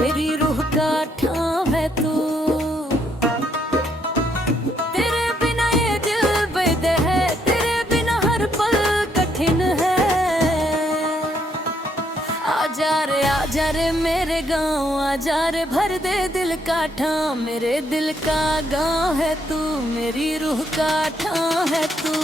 मेरी रूह का ठाव है तू। तेरे बिना ये दिल बेद है, तेरे बिना हर पल कठिन है। आजा रे मेरे गाँव, आजा रे भर दे दिल का ठाव। मेरे दिल का गाँव है तू, मेरी रूह का ठाव है तू।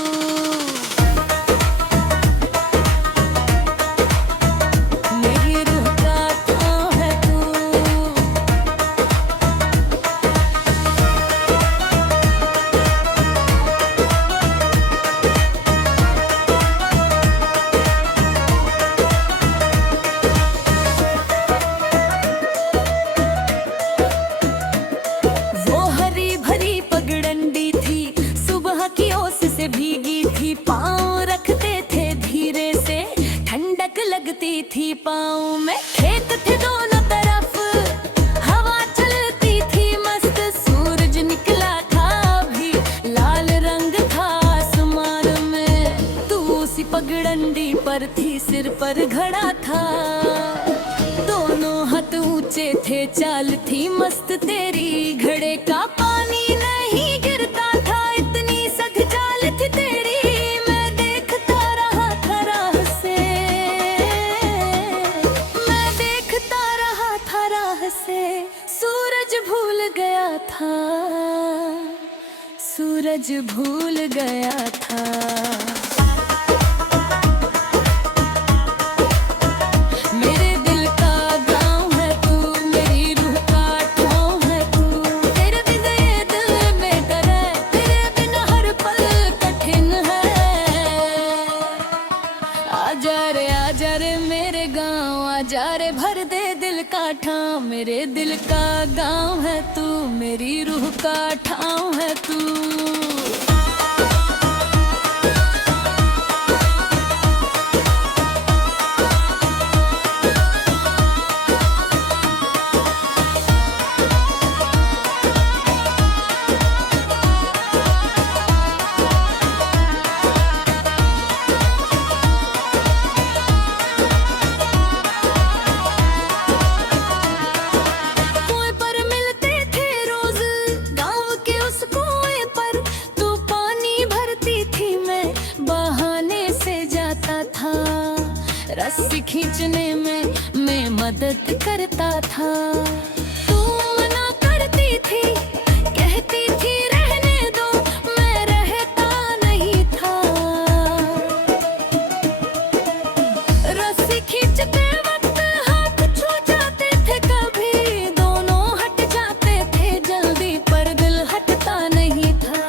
से भीगी थी, पाँव रखते थे धीरे से, ठंडक लगती थी पाँव में। खेत थे दोनों तरफ, हवा चलती थी मस्त, सूरज निकला था भी, लाल रंग था आसमान में। तू उसी पगडंडी पर थी, सिर पर घड़ा था, दोनों हाथ ऊंचे थे, चाल थी मस्त तेरी। घड़े का पानी नहीं गिरता था, इतनी सख्त चाल थी तेरी। मैं देखता रहा था राह से, मैं देखता रहा था राह से। सूरज भूल गया था, सूरज भूल गया था। आजा रे मेरे गाँव, आजा रे भर दे दिल का ठाव। मेरे दिल का गाँव है तू, मेरी रूह का ठाव है तू। रस्सी खींचने में मैं मदद करता था, तू मना करती थी, कहती थी रहने दो, मैं रहता नहीं था। रस्सी खींचते वक्त हाथ छू जाते थे, कभी दोनों हट जाते थे जल्दी, पर दिल हटता नहीं था।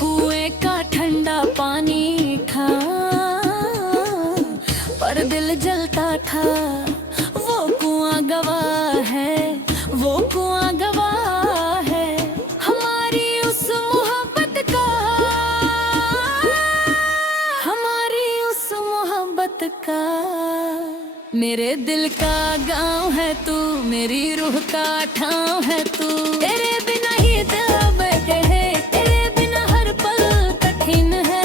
कुएं का ठंडा पानी था, पर दिल जलता था। वो कुआं गवाह है, वो कुआं गवाह है हमारी उस मोहब्बत का, हमारी उस मोहब्बत का। मेरे दिल का गाँव है तू, मेरी रूह का ठाव है तू। तेरे बिना ही दिल बैठे है, तेरे बिना हर पल कठिन है।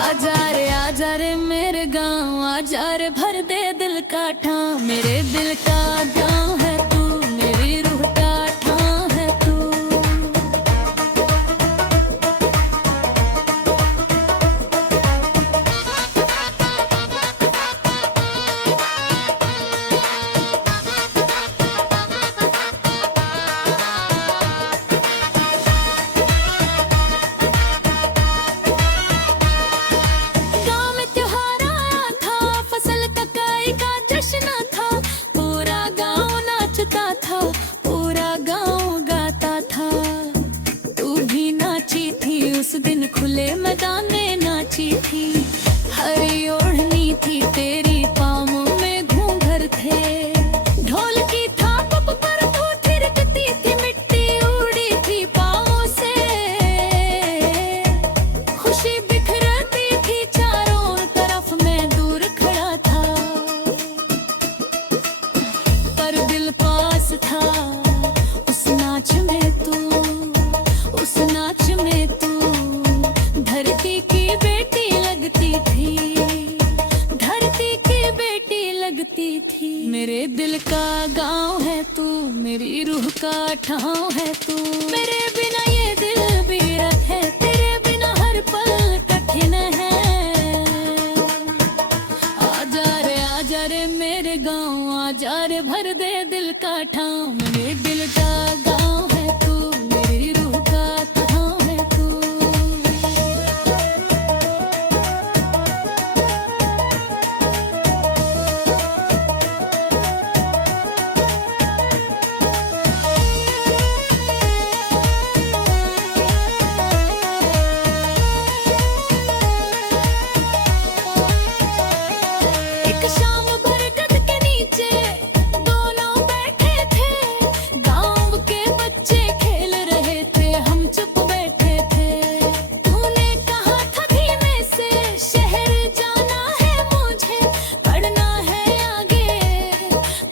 आजा रे मेरे गाँव, आजा रे भर दे दिल का ठाव। मेरे दिल का गाँव है तू, मेरी रूह का ठाव है तू। जीती थी। मेरे दिल का गाँव है तू, मेरी रूह का ठाव है तू। मेरे बिना ये दिल बेरत है, तेरे बिना हर पल कठिन है। आजा रे मेरे गाँव, आजा रे भर दे दिल का ठाव। मेरे दिल का गाँव है तू, मेरी रूह का ठाव है तू। एक शाम बरगद के नीचे दोनों बैठे थे। गांव के बच्चे खेल रहे थे, हम चुप बैठे थे। तूने कहा था धीमे से, शहर जाना है मुझे, पढ़ना है आगे,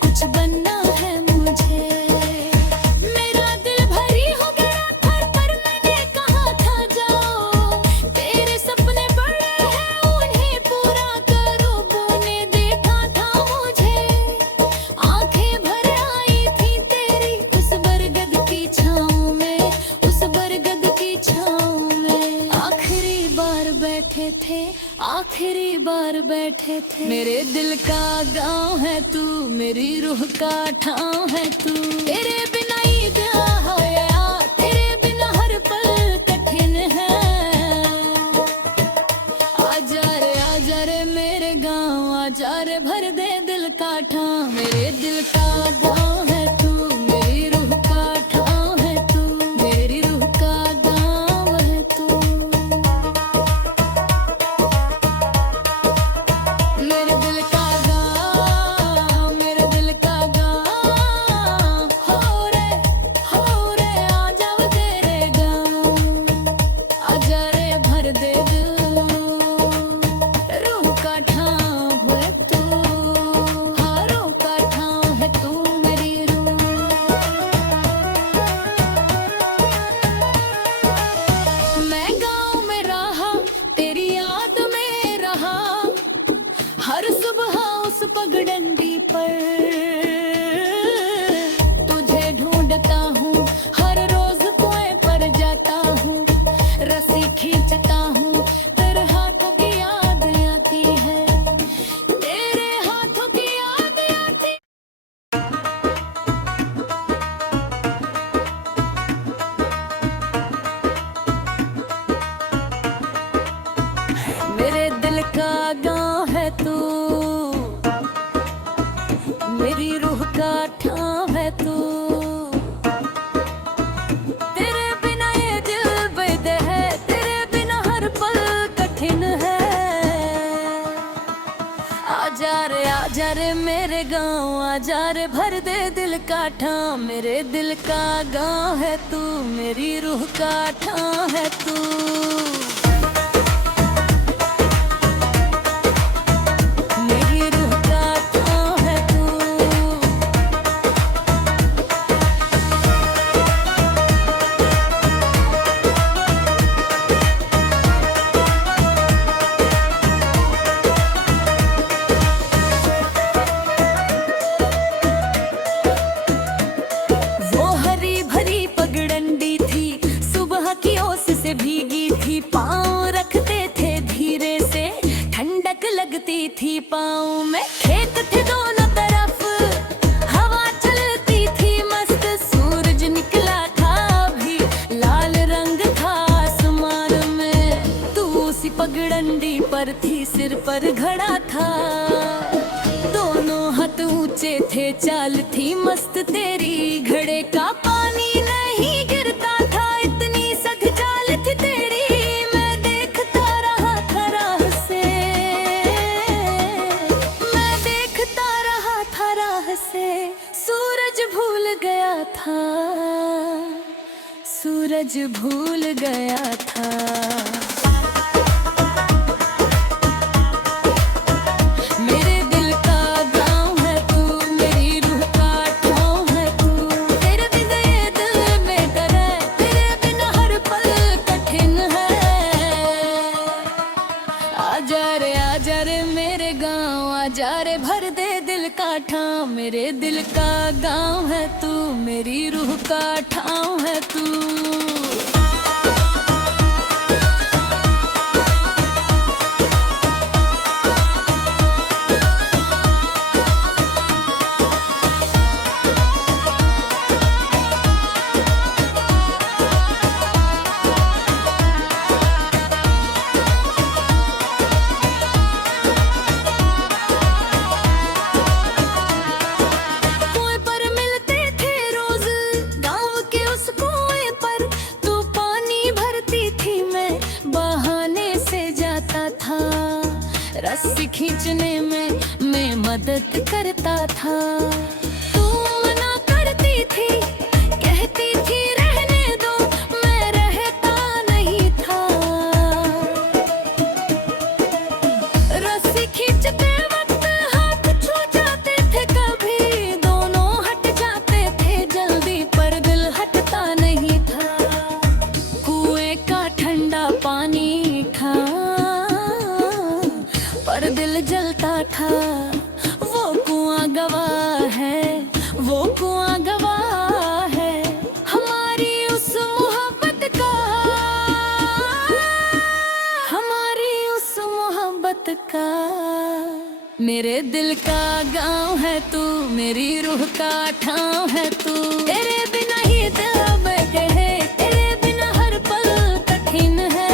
कुछ बनना है मुझे। मेरा दिल भरी हो गया था, पर मैंने कहा था जाओ, तेरे सपने बड़े हैं उन्हें पूरा करो। तूने देखा था मुझे, आंखें भर आई थी तेरी उस बरगद की छाँव में, उस बरगद की छाँव में। आखिरी बार बैठे थे, आखिरी बार बैठे थे। मेरे दिल का गाँव है तू, मेरी रूह का ठाव है तू। तेरे बिना ईद हो गया, तेरे बिना हर पल कठिन है। आजा रे मेरे गाँव, आजा रे भर दे दिल का ठाव। मेरे दिल का गाँव है तू, मेरी रूह का ठाव है तू। मेरी रूह का गाँव है तू। मेरे दिल का गाँव, मेरे दिल का गाँव। हो रे आजा वो तेरे गाँव। आजा रे भर दे दिल, रूह का ठाव है तू। हाँ, रूह का ठाव है तू मेरी रूह। मैं गाँव में रहा, तेरी याद में रहा, हर सुबह उस पगडंडी पर। तुझे ढूंढता हूँ, हर रोज कुएं पर जाता हूँ, रस्सी खींचता हूँ, तेरे हाथों की याद आती है, तेरे हाथों की याद आती। मेरे दिल का गाँव है तू, मेरी रूह का ठाव है तू। तेरे बिना ये दिल बेद है, तेरे बिना हर पल कठिन है। आजा रे मेरे गाँव, आजा रे भर दे दिल का ठाव। मेरे दिल का गाँव है तू, मेरी रूह का ठाव है तू। मेरी रूह का ठाव है तू। वो हरी भरी पगडंडी थी, सुबह की ओस से भीगी थी। पाँव रखते थे धीरे से, ठंडक लगती थी पाँव में। खेत थे दोनों तरफ, हवा चलती थी मस्त। सूरज निकला था भी, लाल रंग था आसमान में। तू उसी पगडंडी पर थी, सिर पर घड़ा था। दोनों हाथ ऊंचे थे, चाल थी मस्त तेरी। घड़े का पानी नहीं गिरता था, इतनी सध चाल थी तेरी। मैं देखता रहा था राह से, मैं देखता रहा था राह से। सूरज भूल गया था, सूरज भूल गया था। मेरे दिल का गाँव है तू, मेरी रूह का ठाव है तू। तेरे बिना ये दिल बेदर है, तेरे बिना हर पल कठिन है। आजा रे मेरे गाँव, आजा रे भर दे दिल ठाव, मेरे दिल का गाँव है तू, मेरी रूह का ठाव है तू। रस्सी खींचने में मैं मदद करता था, तू मना करती थी, कहती थी रहने दो, मैं रहता नहीं था। रस्सी खींचते वक्त हाथ छू जाते थे, कभी दोनों हट जाते थे जल्दी, पर दिल हटता नहीं था। कुएं का ठंडा पानी था पर दिल जलता था, वो कुआं गवाह है, वो कुआं गवाह है हमारी उस मोहब्बत का, हमारी उस मोहब्बत का। मेरे दिल का गाँव है तू, मेरी रूह का ठाव है तू, तेरे बिना ही दिल बैठे है, तेरे बिना हर पल कठिन है।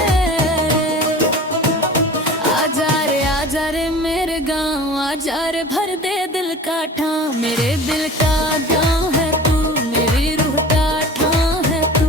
आजा रे मेरे गाँव, आजा रे भर दे दिल का ठाव, मेरे दिल का गाँव है तू, मेरी रूह का ठाव है तू।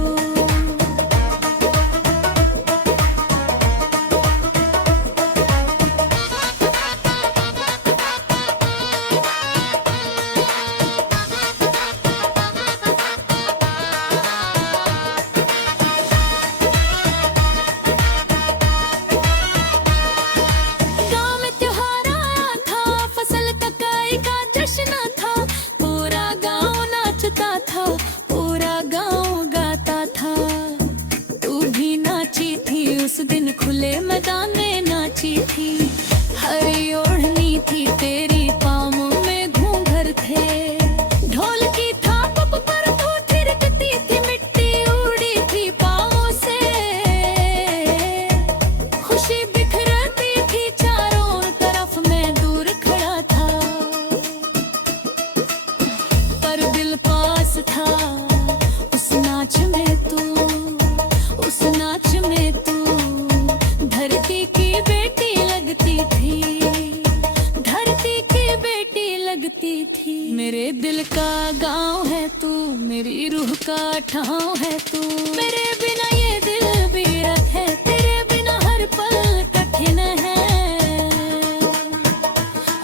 पूरा गाँव गाता था, तू भी नाची थी उस दिन, खुले मैदान में नाची थी। हरी ओढ़नी थी तेरी, पाँव में घूंघर थे, ढोल की थाप पर तू थिरकती थी, मिट्टी उड़ी थी पाँव से। खुशी बिखरती थी चारों तरफ, मैं दूर खड़ा था पर दिल पास था। उस नाच में तू, उस नाच में तू धरती की बेटी लगती थी, धरती की बेटी लगती थी। मेरे दिल का गाँव है तू, मेरी रूह का ठाव है तू, मेरे बिना ये दिल बेरख है, तेरे बिना हर पल कठिन है।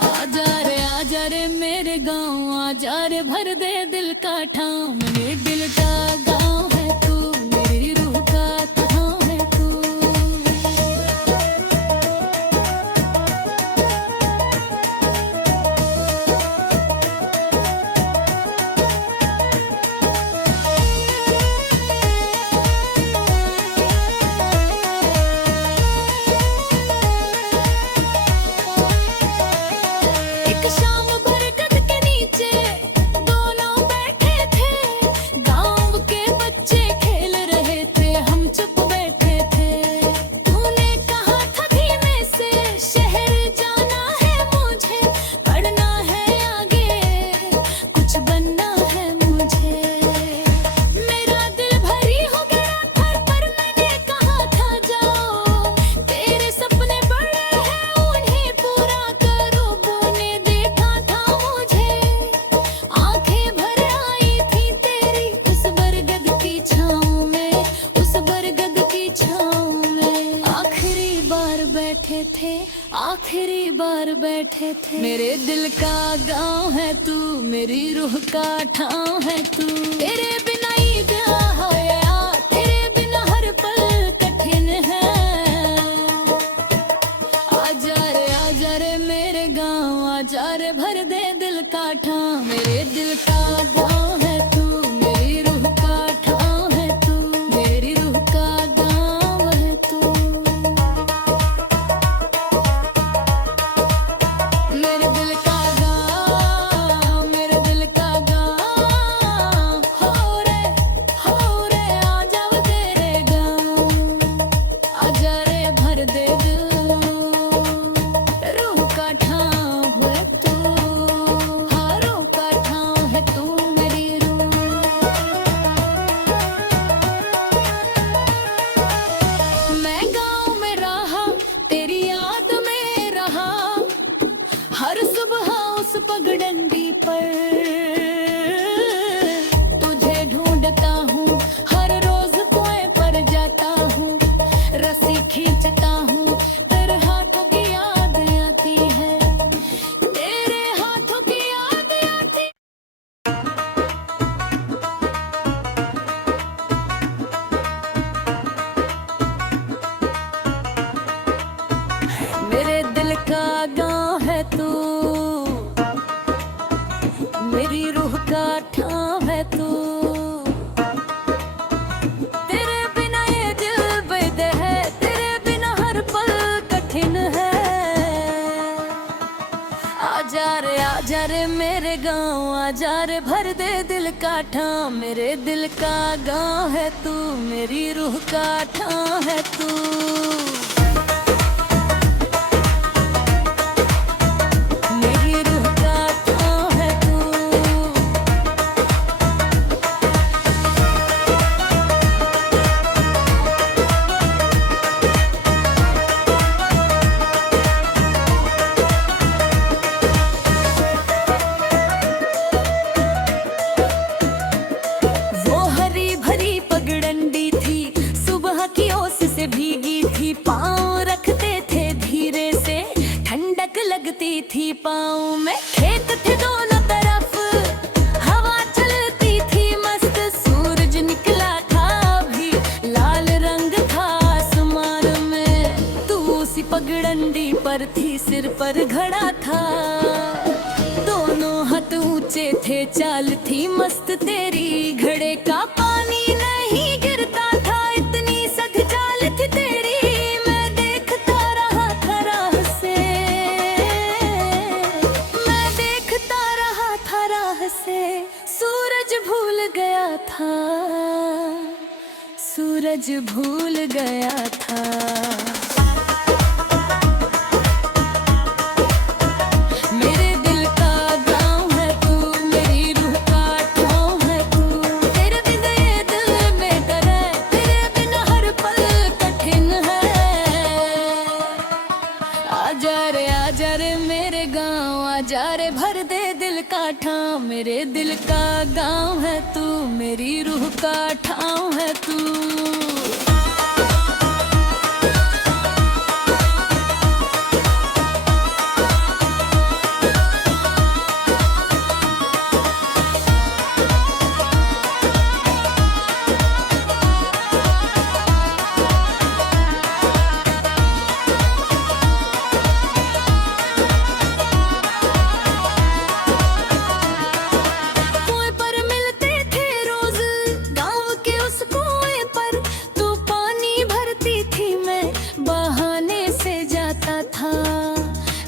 आजा रे मेरे गाँव, आजा रे भर दे दिल का ठाव, मेरे दिल का गाँव है तू, मेरी रूह का ठाव है तू। एक शाम बरगद के नीचे दोनों बैठे थे, गाँव के बच्चे खेल रहे थे, हम चुप बैठे थे। तूने कहा था धीमे से, शहर जाना है मुझे, पढ़ना है आगे, कुछ बनना है मुझे। मेरा दिल भरी हो गया था, पर मैंने कहा था जाओ, तेरे सपने बड़े हैं उन्हें पूरा करो। तूने देखा था मुझे, आंखें भर आई थी तेरी उस बरगद की छाँव में, उस बरगद की छाँव में। आखिरी बार बैठे थे, आखिरी बार बैठे थे। मेरे दिल का गाँव है तू, मेरी रूह का ठाव है तू, तेरे बिना ईद आया, तेरे बिना हर पल कठिन है। आजा रे मेरे गाँव, आजा रे भर दे दिल का ठाव, मेरे दिल का गाँव है तू, मेरी रूह का ठाव है तू, मेरी रूह का गाँव है तू। मेरे दिल का गाँव मेरी रूह का ठाव है तू। तेरे बिना ये दिल बेद है, तेरे बिना हर पल कठिन है। आजा रे मेरे गाँव, आजा रे भर दे दिल का ठाव। मेरे दिल का गाँव है तू, मेरी रूह का ठाव है तू। से भीगी थी, पाँव रखते थे धीरे से, ठंडक लगती थी पाँव में। खेत थे दोनों तरफ, हवा चलती थी मस्त, सूरज निकला था भी, लाल रंग था आसमान में। तू उसी पगडंडी पर थी, सिर पर घड़ा था, दोनों हाथ ऊंचे थे, चाल थी मस्त तेरी। घड़े का पानी नहीं गिरता था, इतनी सख्त चाल थी तेरी। मैं देखता रहा था राह से, मैं देखता रहा था राह से। सूरज भूल गया था, सूरज भूल गया था। आजा रे मेरे गाँव, आजा रे भर दे दिल का ठाव। मेरे दिल का गाँव है तू, मेरी रूह का ठाव है तू।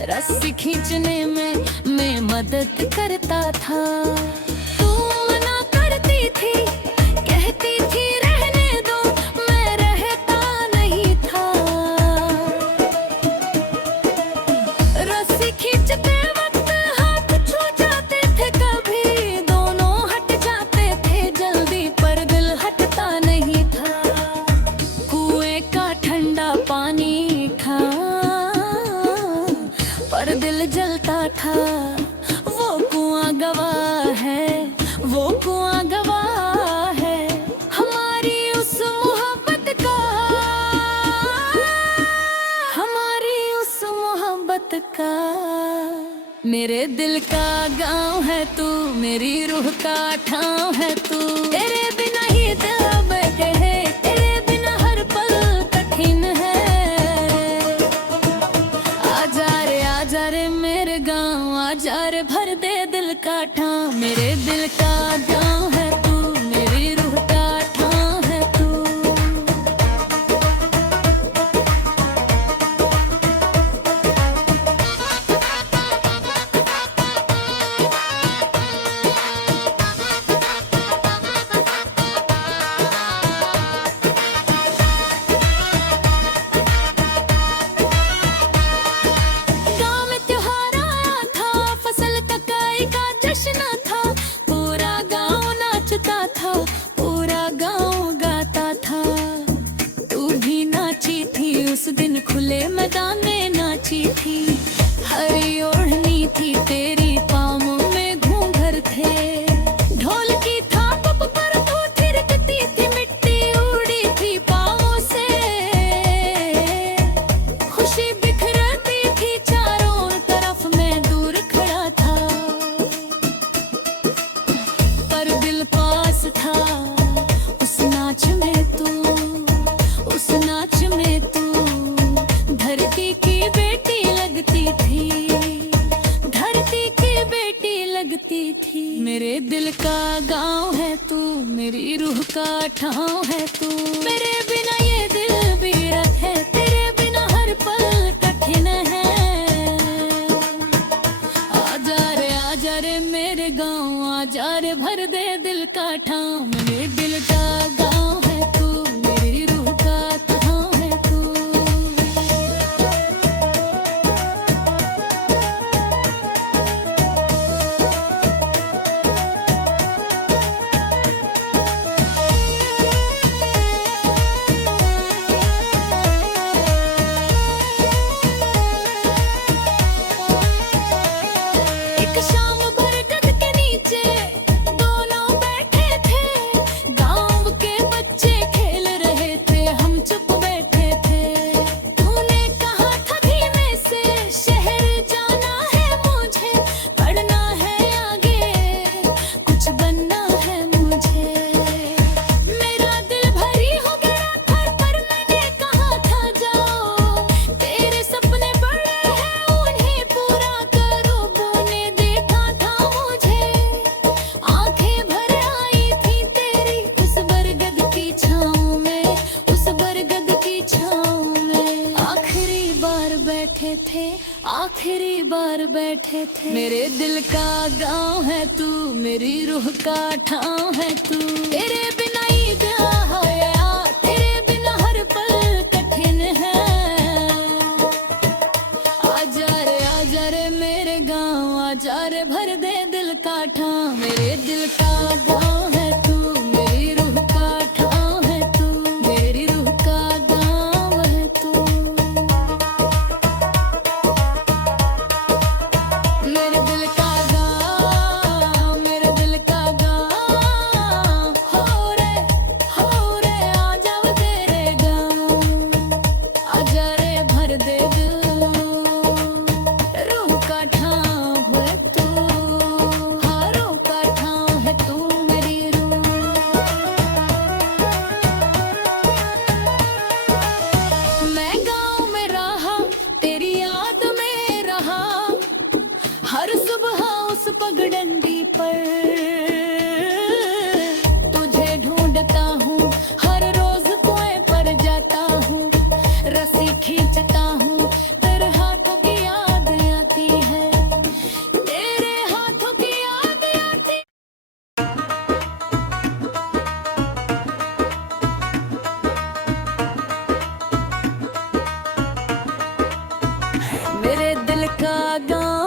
रस्सी खींचने में मैं मदद करता था, तू मना करती थी, कहती थी रहने दो, मैं रहता नहीं था। रस्सी खींचते वक्त हाथ छू जाते थे, कभी दोनों हट जाते थे जल्दी, पर दिल हटता नहीं था। कुएं का ठंडा पानी था, पर दिल जलता था। वो कुआं गवाह है, वो कुआं गवाह है हमारी उस मोहब्बत का, हमारी उस मोहब्बत का। मेरे दिल का गाँव है तू, मेरी रूह का ठाव है तू। तेरे बिना ही दिल बैठे है, तेरे बिना हर पल कठिन है। आजा रे मेरे गाँव, आजा रे भर दे दिल का ठाव। मेरे दिल का गाँव है तू, मेरी रूह का ठाव है तू। थी। मेरे दिल का गाँव है तू, मेरी रूह का ठाव है तू। मेरे बिना ये दिल बेरत है, तेरे बिना हर पल कठिन है। आजा रे मेरे गाँव, आजा रे भर दे दिल का ठाव। मेरे दिल का गाँव है तू, मेरी रूह का ठाव है तू। एक शाम बरगद के नीचे दोनों बैठे थे। गांव के बच्चे खेल रहे थे, हम चुप बैठे थे। तूने कहा था धीमे से, शहर जाना है मुझे, पढ़ना है आगे, कुछ बनना है मुझे। मेरा दिल भरी हो गया था, पर मैंने कहा था जाओ, तेरे सपने बड़े हैं उन्हें पूरा करो। तूने देखा था मुझे, आंखें भर आई थी तेरी उस बरगद की छाँव में, उस बरगद की छाँव में। आखिरी बार बैठे थे, आखिरी बार बैठे थे। मेरे दिल का गाँव है तू, मेरी रूह का ठाव है तू। तेरे बिना ईद हो गया, तेरे बिना हर पल कठिन है। आजा रे मेरे गाँव, आजा रे भर दे दिल का ठाव। मेरे दिल का गाँव है तू, मेरी रूह का ठाव है तू। मेरी रूह का गाँव है तू। मेरे दिल का गाँव, मेरे दिल का गाँव। हो रे आजा वो तेरे गाँव। आजा रे भर दे दिल, रूह का ठाव है तू। हाँ, रूह का ठाव है तू मेरी रूह। मैं गाँव में रहा, तेरी याद में रहा, हर सुबह उस पगडंडी पर। तुझे ढूंढता हूँ, हर रोज कुएं पर जाता हूँ, रस्सी खींचता हूँ, तेरे हाथों की याद आती है, तेरे हाथों की याद आती। मेरे दिल का गाँव